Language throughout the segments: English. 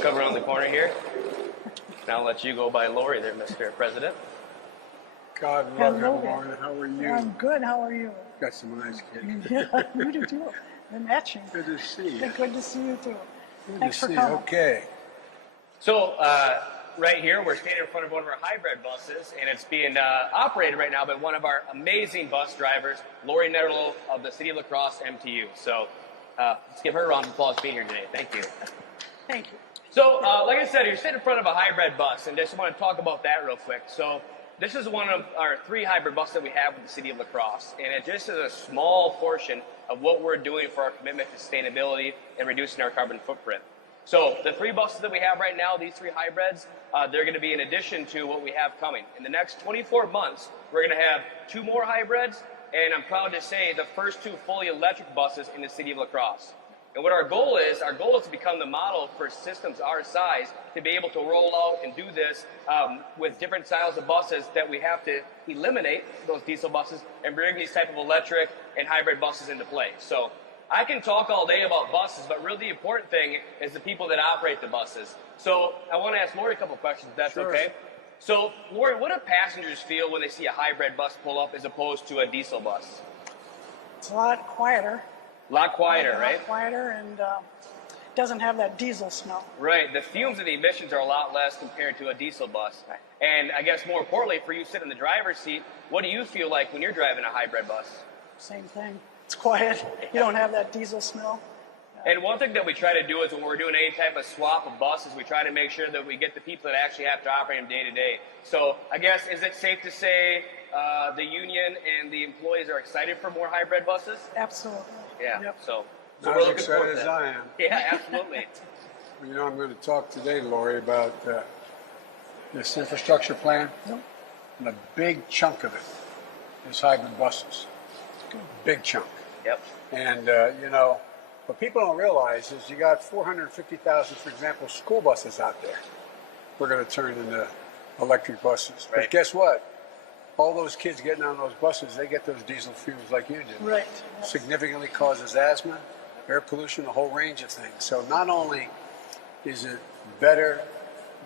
come around the corner here. And I'll let you go by Lori there, Mr. President. God love you, Lauren. How are you? I'm good. How are you? Got some nice kids. Yeah, you do too. They're matching. Good to see you. Good to see you too. Good Thanks to for see coming. you. Okay. So right here, we're standing in front of one of our hybrid buses, and it's being operated right now by one of our amazing bus drivers, Lori Netterlow of the City of La Crosse MTU. So let's give her a round of applause for being here today. Thank you. Thank you. So, like I said, you're sitting in front of a hybrid bus, and just want to talk about that real quick. So, this is one of our 3 hybrid buses that we have with the City of La Crosse, and it just is a small portion of what we're doing for our commitment to sustainability and reducing our carbon footprint. So, the 3 buses that we have right now, these 3 hybrids, they're going to be in addition to what we have coming. In the next 24 months, we're going to have 2 more hybrids, and I'm proud to say the first 2 fully electric buses in the City of La Crosse. And what our goal is to become the model for systems our size to be able to roll out and do this with different styles of buses that we have to eliminate those diesel buses and bring these type of electric and hybrid buses into play. So I can talk all day about buses, but really the important thing is the people that operate the buses. So I want to ask Lori a couple questions, if that's okay. So Lori, what do passengers feel when they see a hybrid bus pull up as opposed to a diesel bus? It's a lot quieter. A lot quieter, right? A lot quieter and doesn't have that diesel smell. Right. The fumes and the emissions are a lot less compared to a diesel bus. Right. And I guess more importantly, for you sitting in the driver's seat, what do you feel like when you're driving a hybrid bus? Same thing. It's quiet. You don't have that diesel smell. And one thing that we try to do is when we're doing any type of swap of buses, we try to make sure that we get the people that actually have to operate them day to day. So I guess, is it safe to say the union and the employees are excited for more hybrid buses? Absolutely. Yeah. Yep. So Not we're as looking forward excited to as that. I am. Yeah, absolutely. You know, I'm going to talk today, Lori, about this infrastructure plan. Yep. And a big chunk of it is hybrid buses. Big chunk. Yep. And, you know, what people don't realize is you got 450,000, for example, school buses out there. We're going to turn into electric buses. Right. But guess what? All those kids getting on those buses, they get those diesel fumes like you do. Right. Significantly causes asthma, air pollution, a whole range of things. So not only is it better,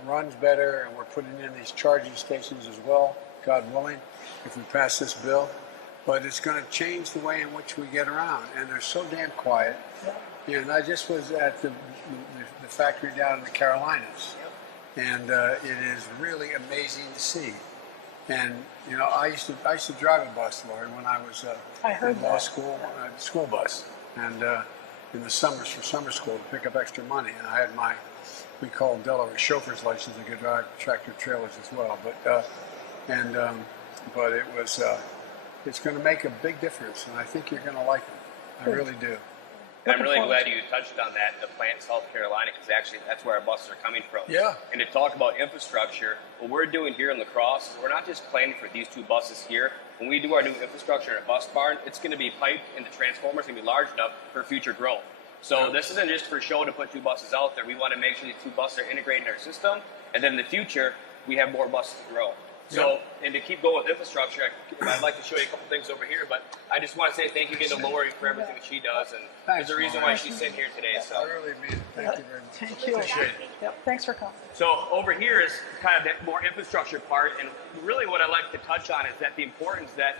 runs better, and we're putting in these charging stations as well, God willing, if we pass this bill, but it's going to change the way in which we get around. And they're so damn quiet. And I just was at the factory down in the Carolinas, and it is really amazing to see. And you know, I used to drive a bus, Lori, when I was in law school, school bus, and in the summers for summer school to pick up extra money. And I had we call Delaware chauffeur's license. I could drive tractor trailers as well. But but it was it's going to make a big difference, and I think you're going to like it. I really do. And I'm really glad you touched on that, the plant in South Carolina, because actually that's where our buses are coming from. Yeah. And to talk about infrastructure, what we're doing here in La Crosse, we're not just planning for these 2 buses here. When we do our new infrastructure in a bus barn, it's going to be piped and the transformer's going to be large enough for future growth. So this isn't just for show to put 2 buses out there. We want to make sure these 2 buses are integrated in our system, and then in the future, we have more buses to grow. So, and to keep going with infrastructure, I'd like to show you a couple things over here, but I just want to say thank you again to Lori for everything that she does, and there's a reason why she's sitting here today. So I really mean it. Thank you very much. Thank you. Appreciate it. Yep. Thanks for coming. So over here is kind of the more infrastructure part, and really what I'd like to touch on is that the importance that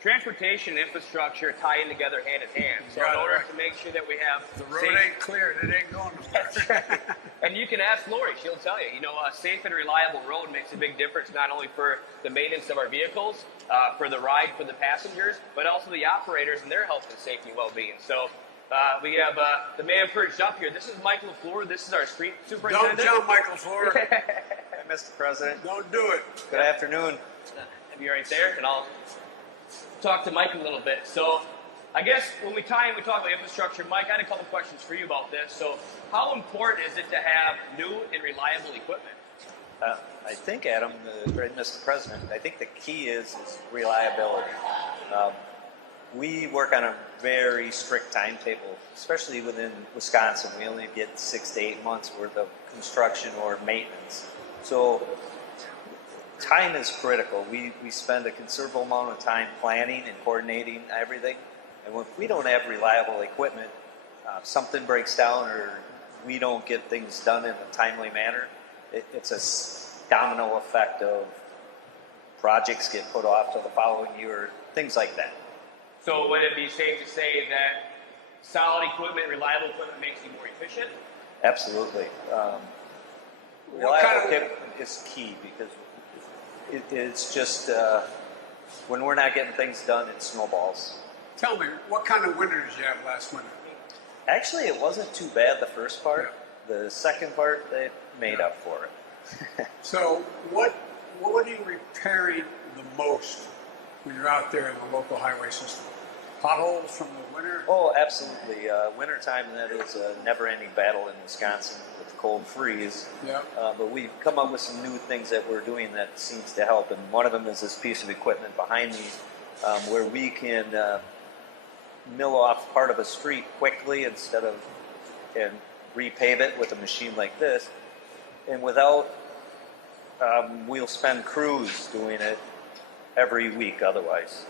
transportation and infrastructure tie in together hand in hand. So in order to make sure that we have The road ain't clear, it ain't going nowhere. and you can ask Lori, she'll tell you, a safe and reliable road makes a big difference not only for the maintenance of our vehicles, for the ride for the passengers, but also the operators and their health and safety and well-being. So we have the man perched up here. This is Michael LaFleur. This is our street superintendent. Don't jump, Michael Flora. Mr. President. Don't do it. Good afternoon. Be right there, and I'll talk to Mike a little bit. So I guess when we talk about infrastructure, Mike, I had a couple questions for you about this. So how important is it to have new and reliable equipment? I think, Adam, Mr. President, I think the key is reliability. We work on a very strict timetable, especially within Wisconsin. We only get 6 to 8 months worth of construction or maintenance. So time is critical. We spend a considerable amount of time planning and coordinating everything. And if we don't have reliable equipment, something breaks down or we don't get things done in a timely manner, it's a domino effect of projects get put off to the following year, things like that. So would it be safe to say that solid equipment, reliable equipment makes you more efficient? Absolutely. Reliable equipment is key because it's just when we're not getting things done, it snowballs. Tell me, what kind of winter did you have last winter? Actually, it wasn't too bad the first part. The second part, they made up for it. So what are you repairing the most when you're out there in the local highway system? Potholes from the winter? Oh, absolutely. Wintertime, that is a never-ending battle in Wisconsin with the cold freeze. Yeah. But we've come up with some new things that we're doing that seems to help, and one of them is this piece of equipment behind me where we can mill off part of a street quickly and repave it with a machine like this, and without we'll spend crews doing it every week otherwise.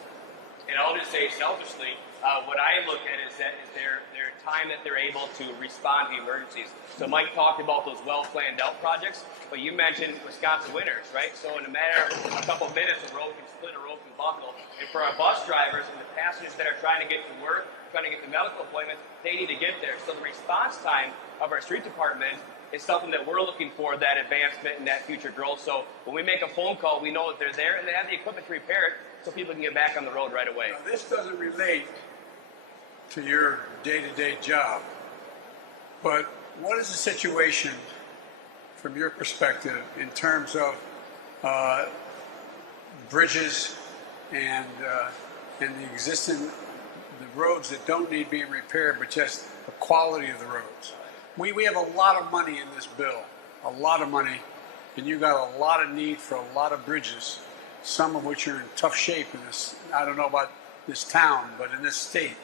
And I'll just say selfishly, what I look at is their time that they're able to respond to emergencies. So Mike talked about those well planned out projects, but you mentioned Wisconsin winters, right? So in a matter of a couple of minutes, a road can split, a road can buckle. And for our bus drivers and the passengers that are trying to get to work, trying to get to medical appointments, they need to get there. So the response time of our street department is something that we're looking for, that advancement and that future growth. So when we make a phone call, we know that they're there and they have the equipment to repair it so people can get back on the road right away. Now, this doesn't relate to your day-to-day job, but what is the situation from your perspective in terms of bridges and the roads that don't need being repaired, but just the quality of the roads? We have a lot of money in this bill, a lot of money, and you got a lot of need for a lot of bridges, some of which are in tough shape in this, I don't know about this town, but in this state.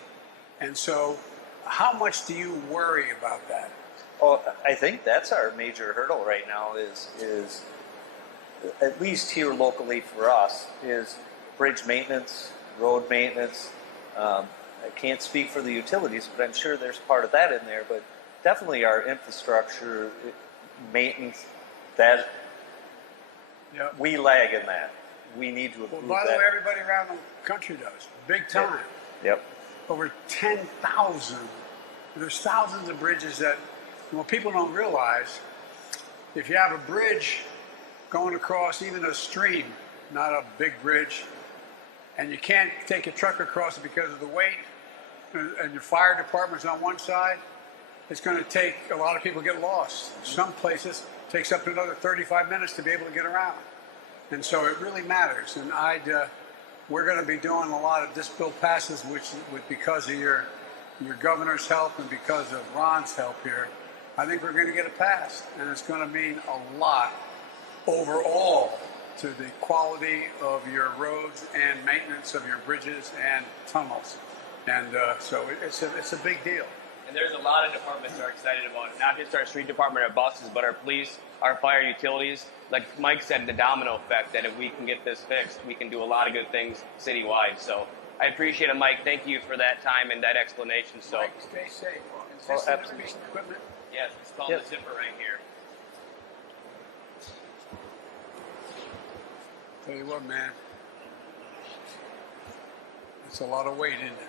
And so how much do you worry about that? Oh, I think that's our major hurdle right now is at least here locally for us, is bridge maintenance, road maintenance. I can't speak for the utilities, but I'm sure there's part of that in there. But definitely our infrastructure maintenance, that we lag in that. We need to improve Well, by the that. way, everybody around the country does. Big time. Yep. Over 10,000. There's thousands of bridges that, well, people don't realize, if you have a bridge going across even a stream, not a big bridge, and you can't take a truck across it because of the weight, and your fire department's on one side, it's going to take a lot of people get lost. Some places it takes up to another 35 minutes to be able to get around. And so it really matters. And we're going to be doing a lot of this bill passes, which because of your governor's help and because of Ron's help here, I think we're going to get it passed. And it's going to mean a lot overall to the quality of your roads and maintenance of your bridges and tunnels. And so it's a big deal. And there's a lot of departments that are excited about it. Not just our street department, our buses, but our police, our fire utilities. Like Mike said, the domino effect, that if we can get this fixed, we can do a lot of good things citywide. So I appreciate it, Mike. Thank you for that time and that explanation. So, Mike, stay safe. Oh, Is this absolutely. piece of equipment? yes, it's called Yes. the zipper right here. Tell you what, man. It's a lot of weight, isn't it?